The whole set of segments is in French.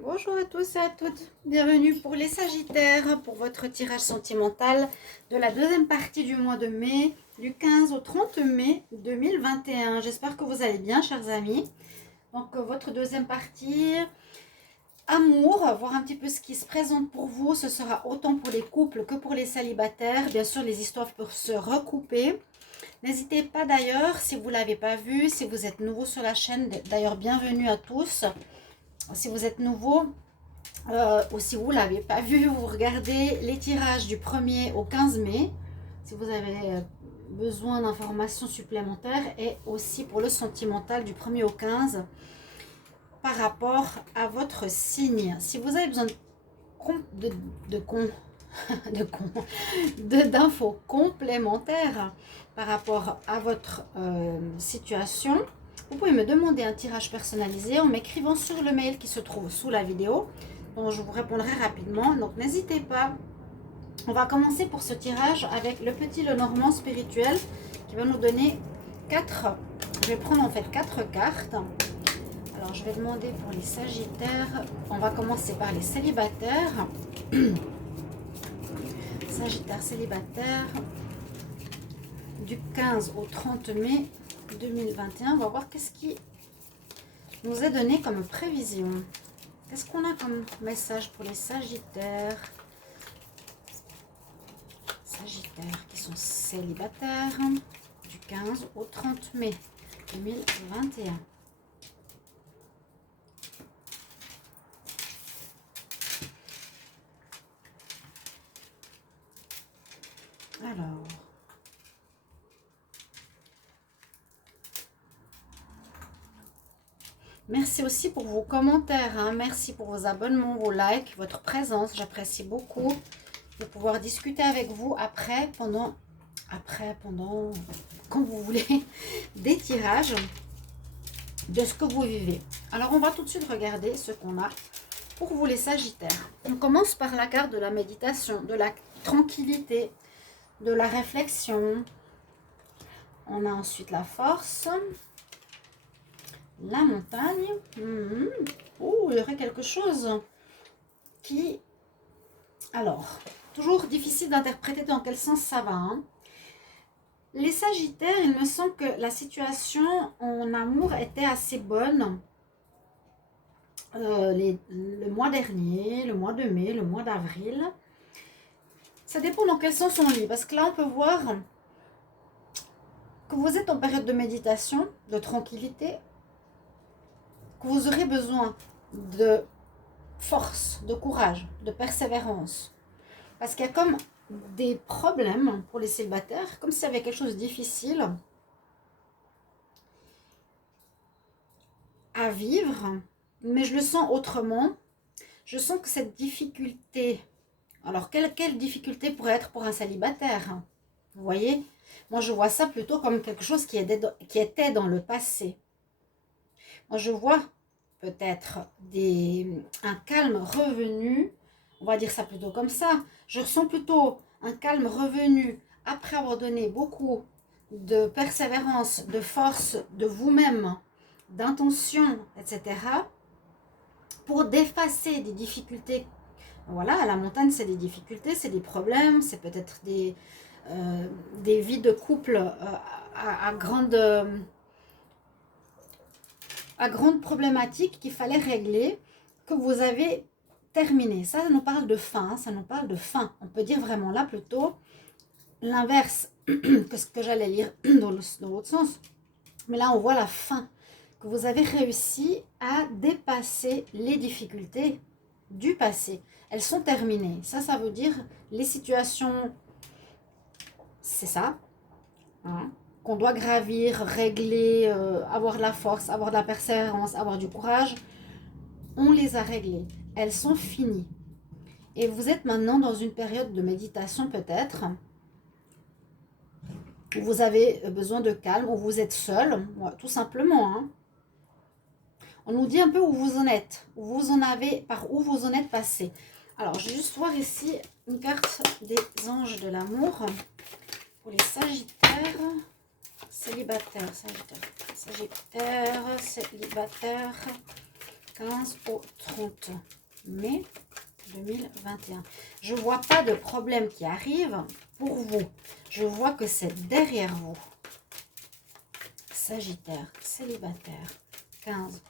Bonjour à tous et à toutes, bienvenue pour les Sagittaires, pour votre tirage sentimental de la deuxième partie du mois de mai, du 15 au 30 mai 2021. J'espère que vous allez bien, chers amis. Donc votre deuxième partie, amour, voir un petit peu ce qui se présente pour vous. Ce sera autant pour les couples que pour les célibataires. Bien sûr, les histoires peuvent se recouper. N'hésitez pas d'ailleurs, si vous ne l'avez pas vu, si vous êtes nouveau sur la chaîne, d'ailleurs bienvenue à tous. Si vous êtes nouveau, ou si vous ne l'avez pas vu, vous regardez les tirages du 1er au 15 mai. Si vous avez besoin d'informations supplémentaires, et aussi pour le sentimental du 1er au 15 par rapport à votre signe. Si vous avez besoin d'infos complémentaires par rapport à votre situation, vous pouvez me demander un tirage personnalisé en m'écrivant sur le mail qui se trouve sous la vidéo. Donc je vous répondrai rapidement, donc n'hésitez pas. On va commencer pour ce tirage avec le petit Lenormand spirituel qui va nous donner 4. Je vais prendre en fait 4 cartes. Alors je vais demander pour les Sagittaires. On va commencer par les célibataires. Sagittaire célibataire du 15 au 30 mai 2021. On va voir qu'est-ce qui nous est donné comme prévision. Qu'est-ce qu'on a comme message pour les Sagittaires? Sagittaires qui sont célibataires du 15 au 30 mai 2021. Alors, merci aussi pour vos commentaires, hein. Merci pour vos abonnements, vos likes, votre présence, j'apprécie beaucoup de pouvoir discuter avec vous après, pendant, quand vous voulez, des tirages de ce que vous vivez. Alors, on va tout de suite regarder ce qu'on a pour vous les Sagittaires. On commence par la carte de la méditation, de la tranquillité, de la réflexion. On a ensuite la force, la montagne. Oh, il y aurait quelque chose qui... Alors, toujours difficile d'interpréter dans quel sens ça va, hein. Les Sagittaires, il me semble que la situation en amour était assez bonne le mois dernier, le mois de mai, le mois d'avril. Ça dépend dans quel sens on lit, parce que là, on peut voir que vous êtes en période de méditation, de tranquillité, que vous aurez besoin de force, de courage, de persévérance. Parce qu'il y a comme des problèmes pour les célibataires, comme s'il y avait quelque chose de difficile à vivre, mais je le sens autrement. Je sens que cette difficulté, alors quelle difficulté pourrait être pour un célibataire? Vous voyez? Moi, je vois ça plutôt comme quelque chose qui était dans le passé. Moi, je vois peut-être un calme revenu, on va dire ça plutôt comme ça. Je ressens plutôt un calme revenu après avoir donné beaucoup de persévérance, de force de vous-même, d'intention, etc. pour dépasser des difficultés. Voilà, la montagne, c'est des difficultés, c'est des problèmes, c'est peut-être des vies de couple à grande problématique qu'il fallait régler, que vous avez terminé. Ça nous parle de fin, ça nous parle de fin. On peut dire vraiment là plutôt l'inverse que ce que j'allais lire dans l'autre sens. Mais là, on voit la fin, que vous avez réussi à dépasser les difficultés du passé. Elles sont terminées. Ça veut dire les situations, c'est ça, hein, qu'on doit gravir, régler, avoir de la force, avoir de la persévérance, avoir du courage. On les a réglées. Elles sont finies. Et vous êtes maintenant dans une période de méditation peut-être, où vous avez besoin de calme, où vous êtes seul, tout simplement, hein. On nous dit un peu où vous en êtes, par où vous en êtes passé. Alors, je vais juste voir ici une carte des anges de l'amour pour les Sagittaires, célibataires, célibataires. 15 au 30 mai 2021. Je ne vois pas de problème qui arrive pour vous. Je vois que c'est derrière vous. Sagittaire, célibataire, 15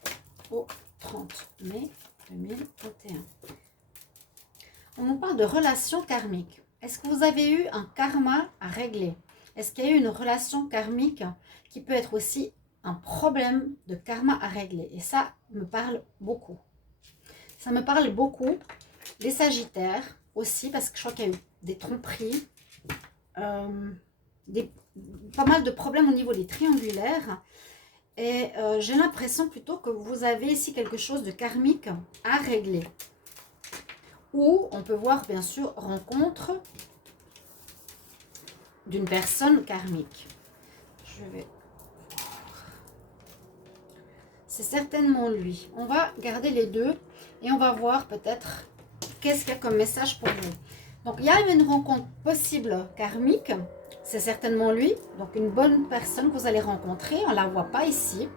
au 30 mai 2021. On nous parle de relations karmiques. Est-ce que vous avez eu un karma à régler? Est-ce qu'il y a eu une relation karmique qui peut être aussi un problème de karma à régler? Et ça me parle beaucoup. Ça me parle beaucoup. Les Sagittaires aussi, parce que je crois qu'il y a eu des tromperies, pas mal de problèmes au niveau des triangulaires. Et j'ai l'impression plutôt que vous avez ici quelque chose de karmique à régler. Ou on peut voir bien sûr rencontre d'une personne karmique. Je vais voir. C'est certainement lui. On va garder les deux et on va voir peut-être qu'est-ce qu'il y a comme message pour vous. Donc il y a une rencontre possible karmique. C'est certainement lui. Donc une bonne personne que vous allez rencontrer. On ne la voit pas ici.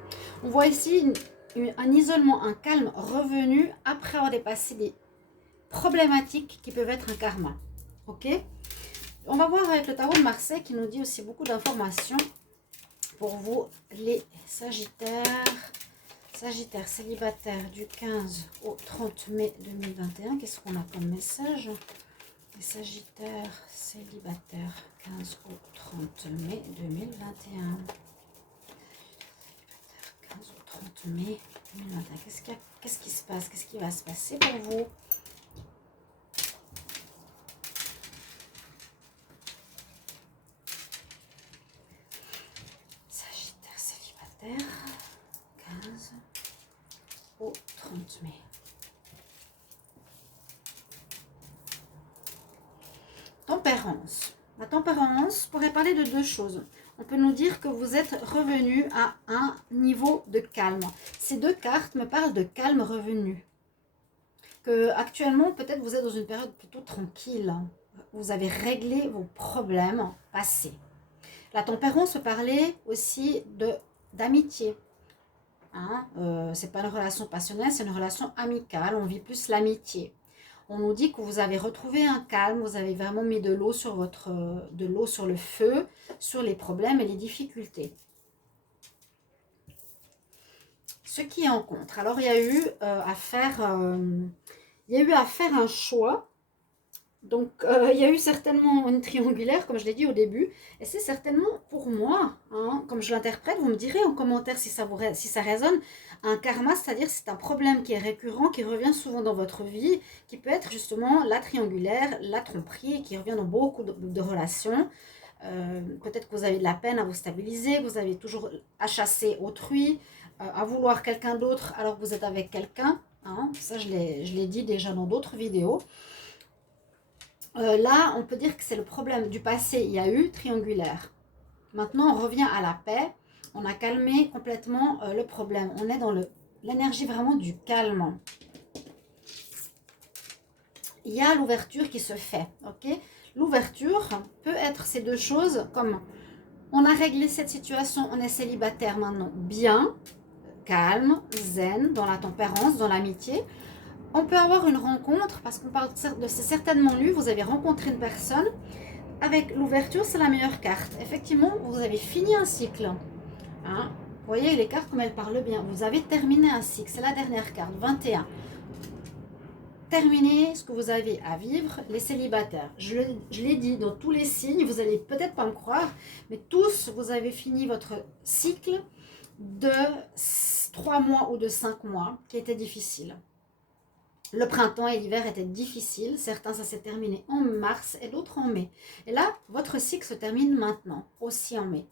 On voit ici un isolement, un calme revenu après avoir dépassé des problématiques qui peuvent être un karma. Ok? On va voir avec le tarot de Marseille qui nous dit aussi beaucoup d'informations pour vous, les Sagittaires. Sagittaire célibataire du 15 au 30 mai 2021. Qu'est-ce qu'on a comme message? Les Sagittaires célibataires 15 au 30 mai 2021. 15 au 30 mai 2021. Qu'est-ce qui se passe? Qu'est-ce qui va se passer pour vous? Sagittaire célibataire 15 au 30 mai. Tempérance. La tempérance pourrait parler de deux choses. On peut nous dire que vous êtes revenu à un niveau de calme. Ces deux cartes me parlent de calme revenu. Que actuellement, peut-être vous êtes dans une période plutôt tranquille. Vous avez réglé vos problèmes passés. La tempérance peut parler aussi d'amitié. Hein, c'est pas une relation passionnelle, c'est une relation amicale. On vit plus l'amitié. On nous dit que vous avez retrouvé un calme, vous avez vraiment mis de l'eau sur le feu, sur les problèmes et les difficultés. Ce qui est en contre. Alors il y a eu à faire un choix. Donc, il y a eu certainement une triangulaire, comme je l'ai dit au début. Et c'est certainement pour moi, hein, comme je l'interprète, vous me direz en commentaire si ça résonne, un karma, c'est-à-dire c'est un problème qui est récurrent, qui revient souvent dans votre vie, qui peut être justement la triangulaire, la tromperie, qui revient dans beaucoup de relations. Peut-être que vous avez de la peine à vous stabiliser, vous avez toujours à chasser autrui, à vouloir quelqu'un d'autre alors que vous êtes avec quelqu'un. Hein, ça, je l'ai dit déjà dans d'autres vidéos. Là, on peut dire que c'est le problème du passé. Il y a eu triangulaire. Maintenant, on revient à la paix. On a calmé complètement le problème. On est dans l'énergie vraiment du calme. Il y a l'ouverture qui se fait. Ok, l'ouverture peut être ces deux choses comme on a réglé cette situation, on est célibataire maintenant. Bien, calme, zen, dans la tempérance, dans l'amitié. On peut avoir une rencontre, parce qu'on parle de c'est certainement lui, vous avez rencontré une personne. Avec l'ouverture, c'est la meilleure carte. Effectivement, vous avez fini un cycle. Hein, vous voyez les cartes comme elles parlent bien. Vous avez terminé un cycle, c'est la dernière carte, 21. Terminez ce que vous avez à vivre, les célibataires. Je l'ai dit dans tous les signes, vous n'allez peut-être pas me croire, mais tous, vous avez fini votre cycle de 3 mois ou de 5 mois qui était difficile. Le printemps et l'hiver étaient difficiles. Certains, ça s'est terminé en mars et d'autres en mai. Et là, votre cycle se termine maintenant, aussi en mai.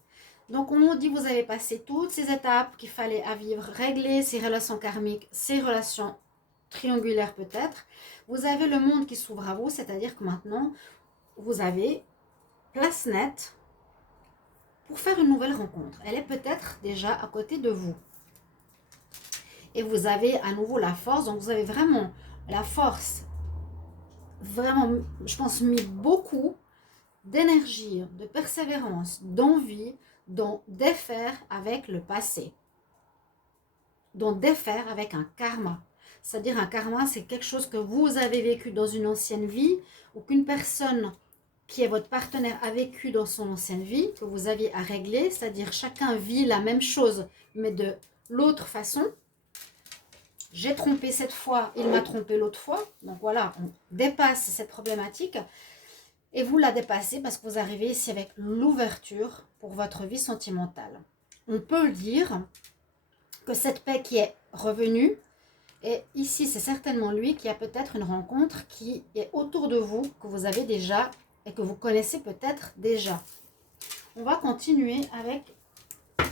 Donc, on nous dit que vous avez passé toutes ces étapes qu'il fallait à vivre, régler ces relations karmiques, ces relations triangulaires peut-être. Vous avez le monde qui s'ouvre à vous, c'est-à-dire que maintenant, vous avez place nette pour faire une nouvelle rencontre. Elle est peut-être déjà à côté de vous. Et vous avez à nouveau la force, donc vous avez vraiment la force, vraiment, je pense, mis beaucoup d'énergie, de persévérance, d'envie, d'en défaire avec le passé. d'en défaire avec un karma. C'est-à-dire un karma, c'est quelque chose que vous avez vécu dans une ancienne vie ou qu'une personne qui est votre partenaire a vécu dans son ancienne vie, que vous aviez à régler. C'est-à-dire chacun vit la même chose, mais de l'autre façon. J'ai trompé cette fois, il m'a trompé l'autre fois. Donc voilà, on dépasse cette problématique. Et vous la dépassez parce que vous arrivez ici avec l'ouverture pour votre vie sentimentale. On peut dire que cette paix qui est revenue, et ici c'est certainement lui qui a peut-être une rencontre qui est autour de vous, que vous avez déjà et que vous connaissez peut-être déjà. On va continuer avec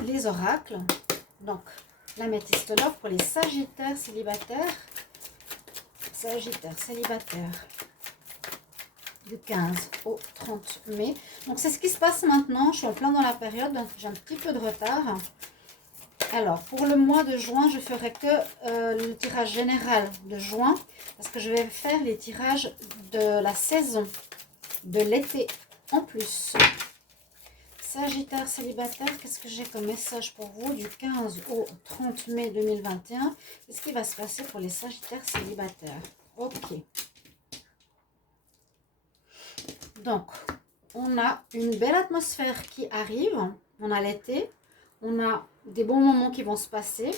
les oracles. Donc, l'améthyste love pour les sagittaires célibataires. Sagittaires célibataires. Du 15 au 30 mai. Donc, c'est ce qui se passe maintenant. Je suis en plein dans la période, donc j'ai un petit peu de retard. Alors, pour le mois de juin, je ferai que le tirage général de juin. Parce que je vais faire les tirages de la saison de l'été en plus. Sagittaire célibataire, qu'est-ce que j'ai comme message pour vous du 15 au 30 mai 2021? Qu'est-ce qui va se passer pour les sagittaires célibataires? Ok. Donc, on a une belle atmosphère qui arrive. On a l'été. On a des bons moments qui vont se passer.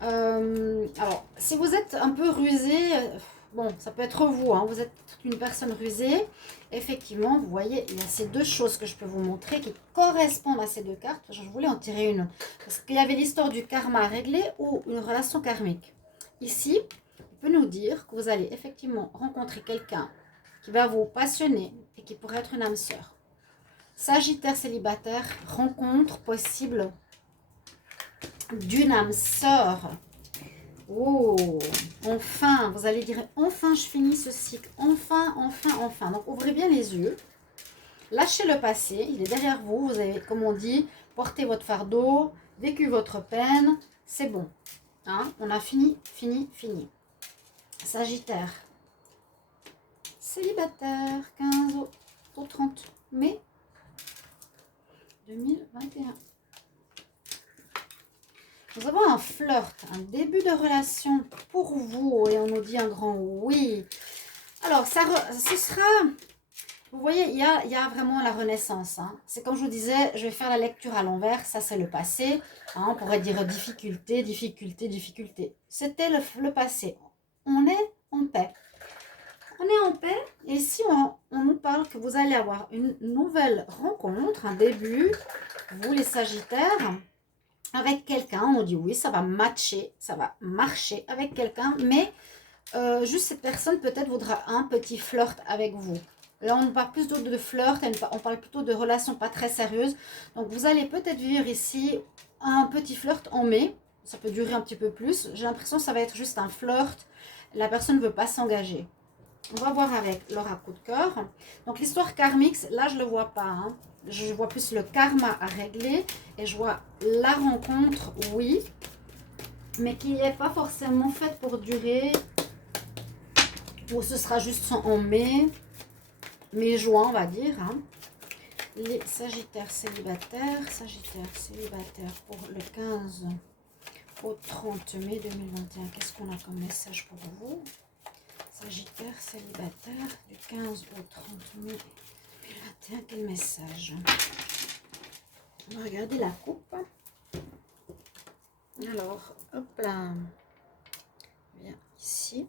Alors, si vous êtes un peu rusé, bon, ça peut être vous, hein, vous êtes une personne rusée. Effectivement, vous voyez, il y a ces deux choses que je peux vous montrer qui correspondent à ces deux cartes. Je voulais en tirer une. Parce qu'il y avait l'histoire du karma à régler ou une relation karmique. Ici, on peut nous dire que vous allez effectivement rencontrer quelqu'un qui va vous passionner et qui pourrait être une âme sœur. Sagittaire célibataire, rencontre possible d'une âme sœur. Oh, enfin, vous allez dire, enfin je finis ce cycle, enfin, enfin, enfin. Donc ouvrez bien les yeux, lâchez le passé, il est derrière vous, vous avez, comme on dit, porté votre fardeau, vécu votre peine, c'est bon. Hein, on a fini, fini, fini. Sagittaire, célibataire, 15 au 30 mai 2021. Nous avons un flirt, un début de relation pour vous et on nous dit un grand oui. Alors, ce sera, vous voyez, il y a vraiment la renaissance. Hein. C'est comme je vous disais, je vais faire la lecture à l'envers, ça c'est le passé. Hein, on pourrait dire difficulté, difficulté, difficulté. C'était le passé. On est en paix. On est en paix et si on nous parle que vous allez avoir une nouvelle rencontre, un début, vous les Sagittaires, avec quelqu'un, on dit oui, ça va matcher, ça va marcher avec quelqu'un, mais juste cette personne peut-être voudra un petit flirt avec vous. Là, on parle plus de flirt, on parle plutôt de relations pas très sérieuses. Donc, vous allez peut-être vivre ici un petit flirt en mai. Ça peut durer un petit peu plus. J'ai l'impression que ça va être juste un flirt. La personne ne veut pas s'engager. On va voir avec Laura coup de cœur. Donc, l'histoire karmique, là, je ne le vois pas. Hein. Je vois plus le karma à régler. Et je vois la rencontre, oui. Mais qui n'est pas forcément faite pour durer. Ou ce sera juste en mai. Mai-juin, on va dire. Hein. Les Sagittaires célibataires. Sagittaires célibataires pour le 15 au 30 mai 2021. Qu'est-ce qu'on a comme message pour vous? Sagittaire célibataire du 15 au 30 mai 2021. Quel message? On va regarder la coupe. Alors, hop là. Bien ici.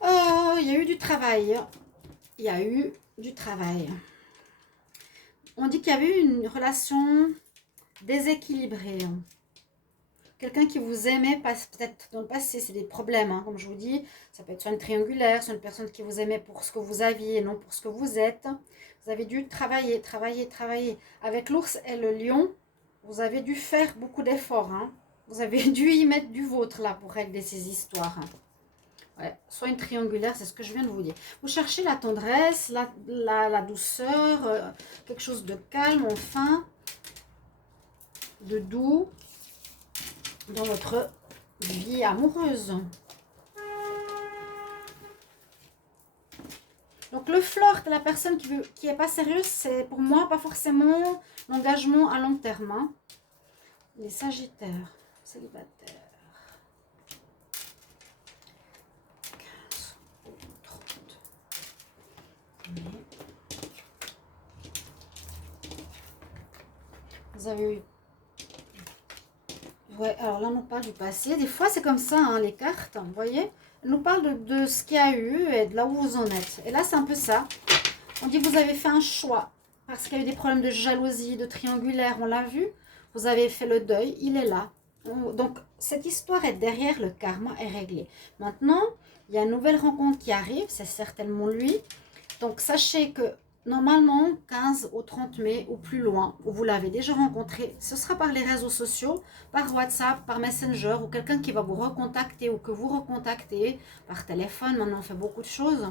Oh, il y a eu du travail. Il y a eu du travail. On dit qu'il y avait eu une relation déséquilibrée. Quelqu'un qui vous aimait, peut-être dans le passé, c'est des problèmes, hein, comme je vous dis. Ça peut être soit une triangulaire, soit une personne qui vous aimait pour ce que vous aviez et non pour ce que vous êtes. Vous avez dû travailler, travailler, travailler. Avec l'ours et le lion, vous avez dû faire beaucoup d'efforts. Hein. Vous avez dû y mettre du vôtre là pour régler ces histoires. Hein. Ouais, soit une triangulaire, c'est ce que je viens de vous dire. Vous cherchez la tendresse, la douceur, quelque chose de calme, enfin, de doux dans votre vie amoureuse. Donc le flirt de la personne qui est pas sérieuse, c'est pour moi pas forcément l'engagement à long terme. Hein. Les Sagittaires, célibataires. 15 ou 30 mai. Vous avez eu... Ouais, alors là, on nous parle du passé. Des fois, c'est comme ça, hein, les cartes, vous voyez. Elle nous parle de ce qu'il y a eu et de là où vous en êtes. Et là, c'est un peu ça. On dit que vous avez fait un choix parce qu'il y a eu des problèmes de jalousie, de triangulaire, on l'a vu. Vous avez fait le deuil, il est là. Donc, cette histoire est derrière, le karma est réglé. Maintenant, il y a une nouvelle rencontre qui arrive, c'est certainement lui. Donc, sachez que normalement, 15 au 30 mai ou plus loin, où vous l'avez déjà rencontré, ce sera par les réseaux sociaux, par WhatsApp, par Messenger, ou quelqu'un qui va vous recontacter ou que vous recontactez par téléphone. Maintenant, on fait beaucoup de choses.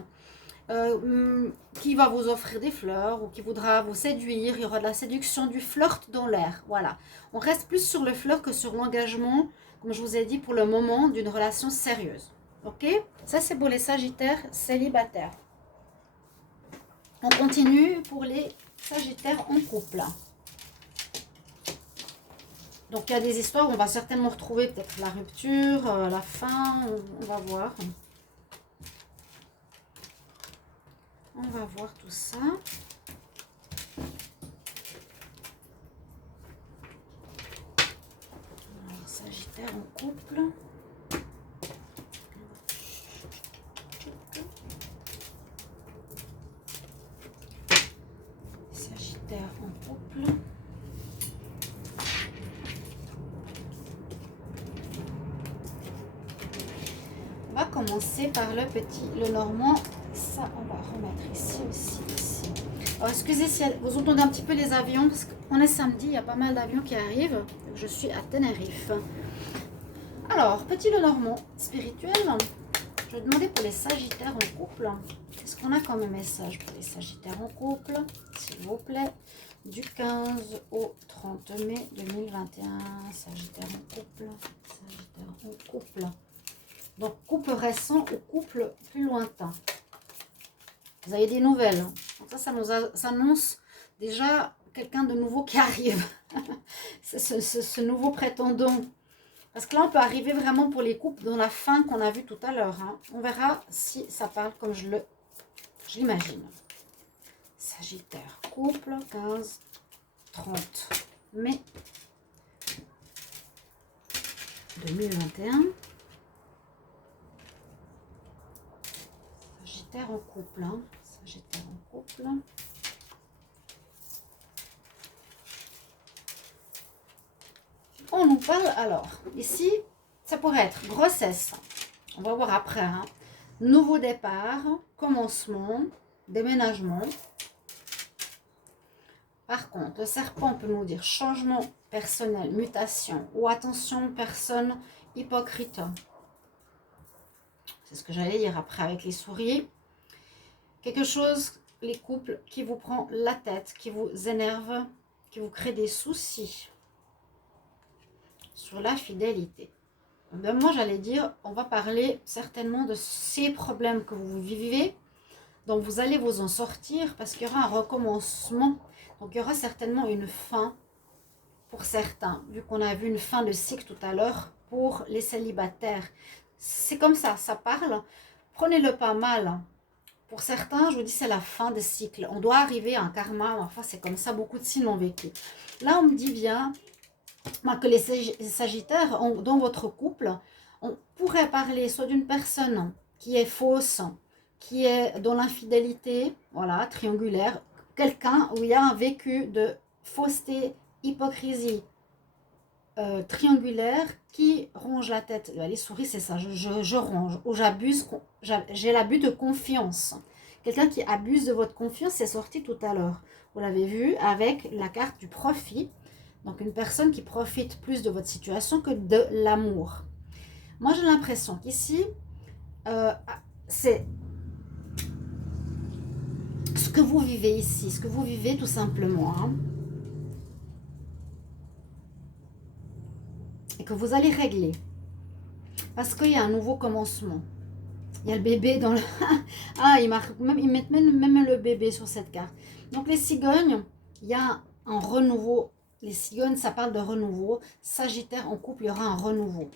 Qui va vous offrir des fleurs ou qui voudra vous séduire. Il y aura de la séduction, du flirt dans l'air. Voilà. On reste plus sur le flirt que sur l'engagement, comme je vous ai dit, pour le moment, d'une relation sérieuse. Ok? Ça, c'est pour les Sagittaires célibataires. On continue pour les Sagittaires en couple. Donc, il y a des histoires où on va certainement retrouver peut-être la rupture, la fin, on va voir. On va voir tout ça. Alors, Sagittaire en couple. Sagittaire en couple. On va commencer par le petit, le normand. Ça, on va remettre ici aussi. Ici. Alors, excusez si vous entendez un petit peu les avions, parce qu'on est samedi, il y a pas mal d'avions qui arrivent. Je suis à Tenerife. Alors, petit le normand spirituel. Je vais demander pour les Sagittaires en couple. Qu'est-ce qu'on a comme message pour les Sagittaires en couple, s'il vous plaît, du 15 au 30 mai 2021. Sagittaire en couple. Sagittaire en couple. Donc, couple récent ou couple plus lointain. Vous avez des nouvelles. Donc ça nous annonce déjà quelqu'un de nouveau qui arrive. C'est ce nouveau prétendant. Parce que là, on peut arriver vraiment pour les couples dans la fin qu'on a vu tout à l'heure. Hein. On verra si ça parle comme je l'imagine. Sagittaire, couple, 15, 30 mai 2021. Sagittaire en couple. Hein. Sagittaire en couple. On nous parle alors, ici, ça pourrait être grossesse. On va voir après. Hein. Nouveau départ, commencement, déménagement. Par contre, le serpent peut nous dire changement personnel, mutation ou attention, personne hypocrite. C'est ce que j'allais dire après avec les souris. Quelque chose, les couples, qui vous prend la tête, qui vous énerve, qui vous crée des soucis sur la fidélité. Ben moi, j'allais dire, on va parler certainement de ces problèmes que vous vivez. Donc, vous allez vous en sortir parce qu'il y aura un recommencement. Donc, il y aura certainement une fin pour certains, vu qu'on a vu une fin de cycle tout à l'heure pour les célibataires. C'est comme ça, ça parle. Prenez-le pas mal. Pour certains, je vous dis, c'est la fin de cycle. On doit arriver à un karma. Enfin, c'est comme ça, beaucoup de signes l'ont vécu. Là, on me dit bien que les Sagittaires, dans votre couple, on pourrait parler soit d'une personne qui est fausse, qui est dans l'infidélité, voilà, triangulaire, quelqu'un où il y a un vécu de fausseté, hypocrisie triangulaire qui ronge la tête. Les souris, c'est ça, je ronge, ou j'abuse, j'ai l'abus de confiance. Quelqu'un qui abuse de votre confiance, c'est sorti tout à l'heure. Vous l'avez vu avec la carte du profit. Donc, une personne qui profite plus de votre situation que de l'amour. Moi, j'ai l'impression qu'ici, c'est ce que vous vivez ici, ce que vous vivez tout simplement. Hein, et que vous allez régler. Parce qu'il y a un nouveau commencement. Il y a le bébé dans le... Ah, ils mettent même le bébé sur cette carte. Donc les cigognes, il y a un renouveau. Les cigognes, ça parle de renouveau. Sagittaire en couple, il y aura un renouveau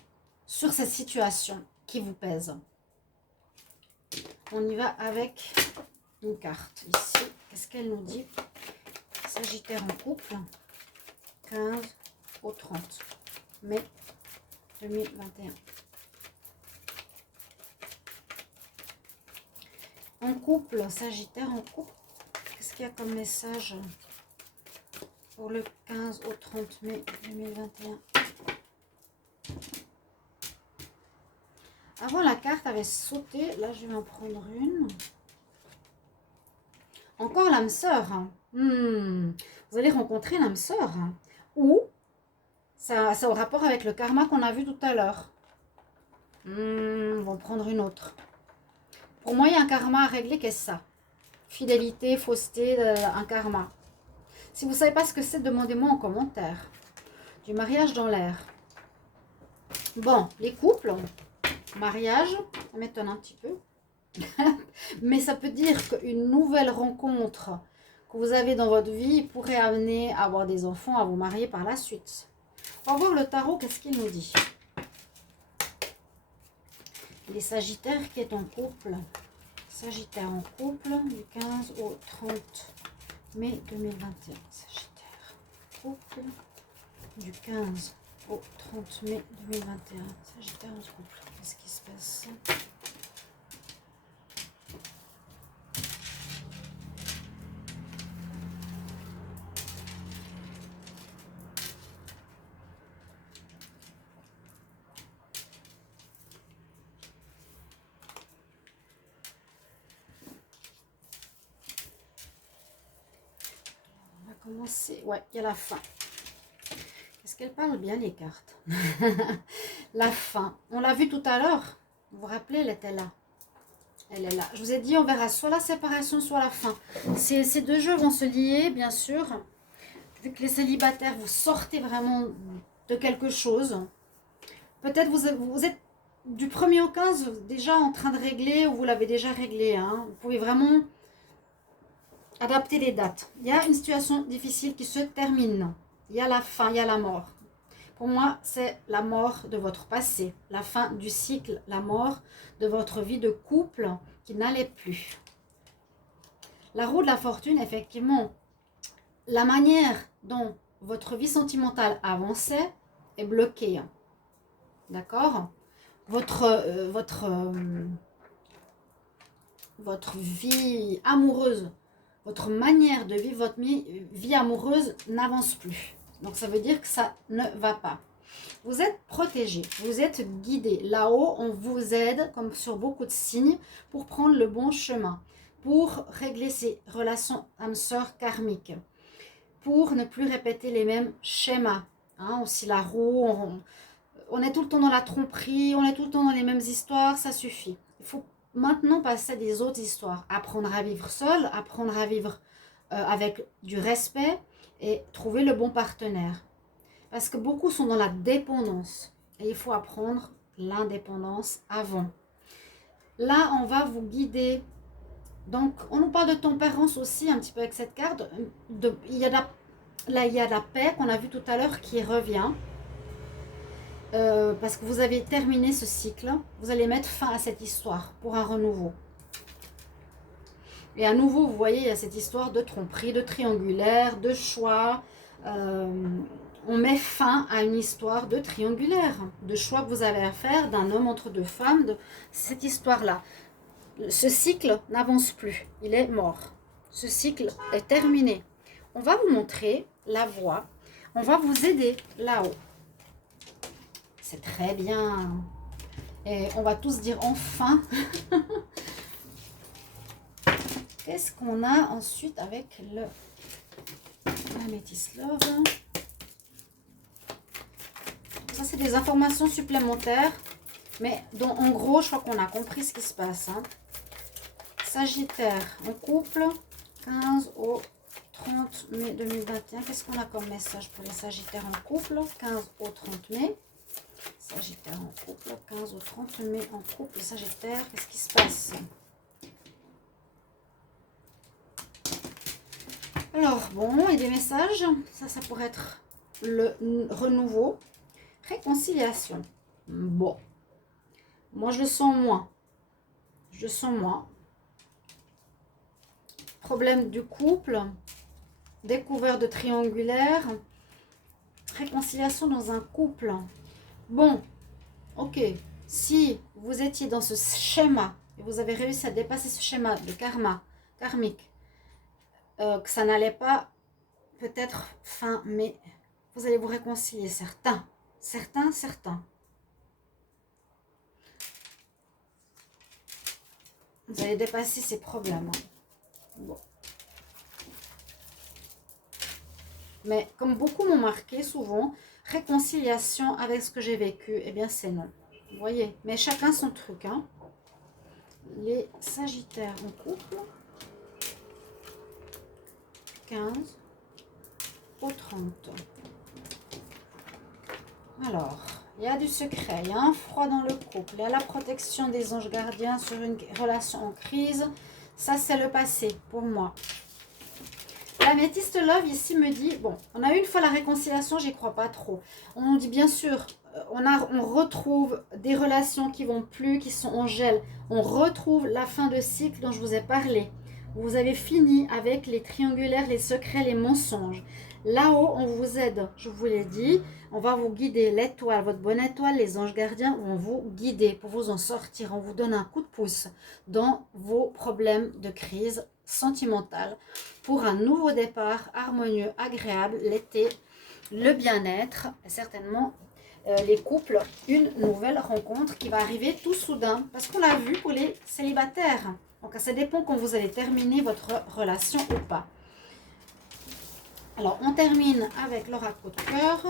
sur cette situation qui vous pèse. On y va avec une carte ici. Qu'est-ce qu'elle nous dit? Sagittaire en couple, 15 au 30 mai 2021. En couple, Sagittaire en couple, qu'est-ce qu'il y a comme message pour le 15 au 30 mai 2021? Avant, la carte avait sauté. Là, je vais en prendre une. Encore l'âme sœur. Vous allez rencontrer l'âme sœur. Ou ça au rapport avec le karma qu'on a vu tout à l'heure. On va en prendre une autre. Pour moi, il y a un karma à régler. Qu'est-ce que ça? Fidélité, fausseté, un karma. Si vous ne savez pas ce que c'est, demandez-moi en commentaire. Du mariage dans l'air. Bon, les couples, mariage, ça m'étonne un petit peu. Mais ça peut dire qu'une nouvelle rencontre que vous avez dans votre vie pourrait amener à avoir des enfants, à vous marier par la suite. On va voir le tarot, qu'est-ce qu'il nous dit. Les Sagittaires qui est en couple. Sagittaire en couple du 15 au 30 mai 2021. Sagittaire couple du 15 au 30 mai 2021. Sagittaire en couple. Qu'est-ce qui se passe? Commencer. Ouais, il y a la fin. Est-ce qu'elle parle bien les cartes? La fin. On l'a vu tout à l'heure. Vous vous rappelez, elle était là. Elle est là. Je vous ai dit, on verra soit la séparation, soit la fin. Ces deux jeux vont se lier, bien sûr. Vu que les célibataires, vous sortez vraiment de quelque chose. Peut-être vous êtes du 1er au 15 déjà en train de régler, ou vous l'avez déjà réglé. Hein. Vous pouvez vraiment... adapter les dates. Il y a une situation difficile qui se termine. Il y a la fin, il y a la mort. Pour moi, c'est la mort de votre passé. La fin du cycle, la mort de votre vie de couple qui n'allait plus. La roue de la fortune, effectivement, la manière dont votre vie sentimentale avançait est bloquée. D'accord? Votre vie amoureuse, votre manière de vivre votre vie amoureuse n'avance plus. Donc ça veut dire que ça ne va pas. Vous êtes protégé, vous êtes guidé. Là-haut, on vous aide, comme sur beaucoup de signes, pour prendre le bon chemin, pour régler ces relations âme-sœur karmiques, pour ne plus répéter les mêmes schémas. Hein, aussi la roue, on est tout le temps dans la tromperie, on est tout le temps dans les mêmes histoires, ça suffit. Il faut maintenant passer à des autres histoires. Apprendre à vivre seul, apprendre à vivre avec du respect et trouver le bon partenaire. Parce que beaucoup sont dans la dépendance. Et il faut apprendre l'indépendance avant. Là, on va vous guider. Donc, on nous parle de tempérance aussi un petit peu avec cette carte. Il y a la paix qu'on a vu tout à l'heure qui revient. Parce que vous avez terminé ce cycle, vous allez mettre fin à cette histoire pour un renouveau. Et à nouveau, vous voyez, il y a cette histoire de tromperie, de triangulaire, de choix. On met fin à une histoire de triangulaire, de choix que vous avez à faire d'un homme entre deux femmes, de cette histoire-là. Ce cycle n'avance plus, il est mort. Ce cycle est terminé. On va vous montrer la voie, on va vous aider là-haut. C'est très bien. Et on va tous dire enfin. Qu'est-ce qu'on a ensuite avec la Métis Love? Ça, c'est des informations supplémentaires. Mais dont, en gros, je crois qu'on a compris ce qui se passe. Hein. Sagittaire en couple. 15 au 30 mai 2021. Qu'est-ce qu'on a comme message pour les Sagittaires en couple? 15 au 30 mai. Sagittaire en couple, 15 au 30 mai en couple, Sagittaire, qu'est-ce qui se passe? Alors, bon, et des messages, ça pourrait être le renouveau, réconciliation. Bon, moi je le sens moins. Je sens moins. Problème du couple, découverte de triangulaire, réconciliation dans un couple. Bon, ok, si vous étiez dans ce schéma et vous avez réussi à dépasser ce schéma de karma, karmique, que ça n'allait pas peut-être fin mai, vous allez vous réconcilier, certains. Vous allez dépasser ces problèmes. Bon. Mais comme beaucoup m'ont marqué souvent, réconciliation avec ce que j'ai vécu, eh bien c'est non. Vous voyez, mais chacun son truc. Hein. Les Sagittaires en couple, 15 au 30. Alors, il y a du secret, il y a un froid dans le couple, il y a la protection des anges gardiens sur une relation en crise. Ça, c'est le passé pour moi. La métiste love ici me dit, bon, on a eu une fois la réconciliation, j'y crois pas trop. On nous dit bien sûr, on retrouve des relations qui vont plus, qui sont en gel. On retrouve la fin de cycle dont je vous ai parlé. Vous avez fini avec les triangulaires, les secrets, les mensonges. Là-haut, on vous aide, je vous l'ai dit. On va vous guider, l'étoile, votre bonne étoile, les anges gardiens vont vous guider pour vous en sortir. On vous donne un coup de pouce dans vos problèmes de crise sentimentale pour un nouveau départ harmonieux, agréable, l'été, le bien-être, certainement les couples, une nouvelle rencontre qui va arriver tout soudain. Parce qu'on l'a vu pour les célibataires. Donc ça dépend quand vous allez terminer votre relation ou pas. Alors, on termine avec l'oracle de cœur.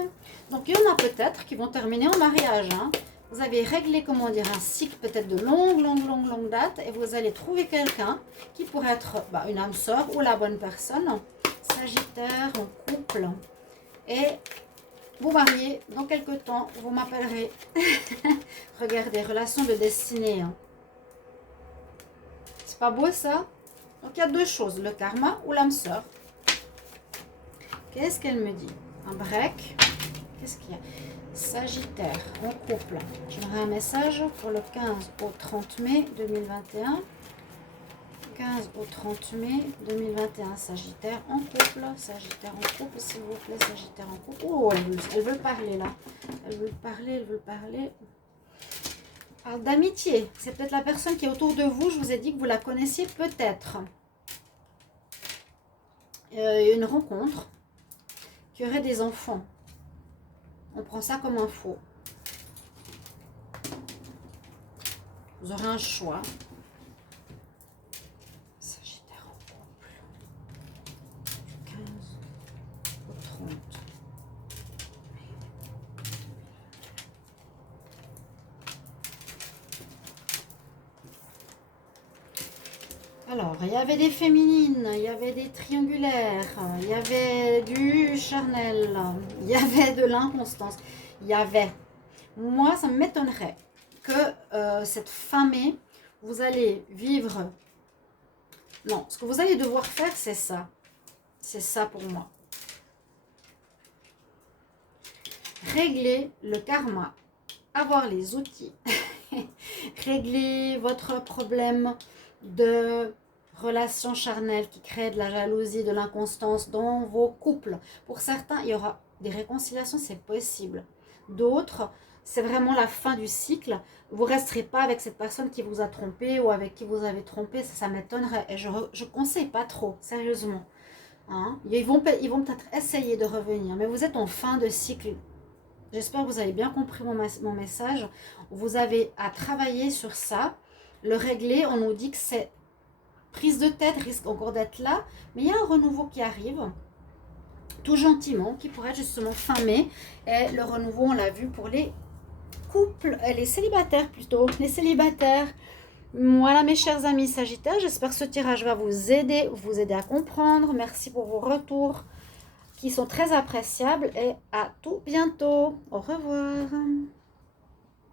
Donc, il y en a peut-être qui vont terminer en mariage. Hein. Vous avez réglé, comment dire, un cycle peut-être de longue date. Et vous allez trouver quelqu'un qui pourrait être une âme sœur ou la bonne personne. Sagittaire en couple. Et vous mariez dans quelques temps. Vous m'appellerez. Regardez, relation de destinée. Hein. C'est pas beau ça? Donc, il y a deux choses. Le karma ou l'âme sœur. Qu'est-ce qu'elle me dit? Un break. Qu'est-ce qu'il y a? Sagittaire en couple. J'aurai un message pour le 15 au 30 mai 2021. 15 au 30 mai 2021. Sagittaire en couple. Sagittaire en couple, s'il vous plaît. Sagittaire en couple. Oh, elles veulent parler là. Elles veulent parler. Alors, d'amitié. C'est peut-être la personne qui est autour de vous. Je vous ai dit que vous la connaissiez peut-être. Une rencontre. Qui aurait des enfants. On prend ça comme info. Vous aurez un choix. Sagittaire en couple. Du 15 au 30. Alors, il y avait des féminines, il y avait des triangulaires, il y avait du charnel, il y avait de l'inconstance, il y avait... Moi, ça m'étonnerait que cette fin mai, vous allez vivre... Non, ce que vous allez devoir faire, c'est ça. C'est ça pour moi. Régler le karma, avoir les outils, régler votre problème de relations charnelles qui créent de la jalousie, de l'inconstance dans vos couples. Pour certains, il y aura des réconciliations, c'est possible. D'autres, c'est vraiment la fin du cycle. Vous ne resterez pas avec cette personne qui vous a trompé ou avec qui vous avez trompé, ça m'étonnerait. Et je ne conseille pas trop, sérieusement. Hein? Ils vont peut-être essayer de revenir, mais vous êtes en fin de cycle. J'espère que vous avez bien compris mon message. Vous avez à travailler sur ça. Le régler, on nous dit que c'est prise de tête, risque encore d'être là. Mais il y a un renouveau qui arrive, tout gentiment, qui pourrait être justement fin mai. Et le renouveau, on l'a vu pour les couples, les célibataires plutôt. Les célibataires. Voilà mes chers amis Sagittaires, j'espère que ce tirage va vous aider à comprendre. Merci pour vos retours qui sont très appréciables et à tout bientôt. Au revoir.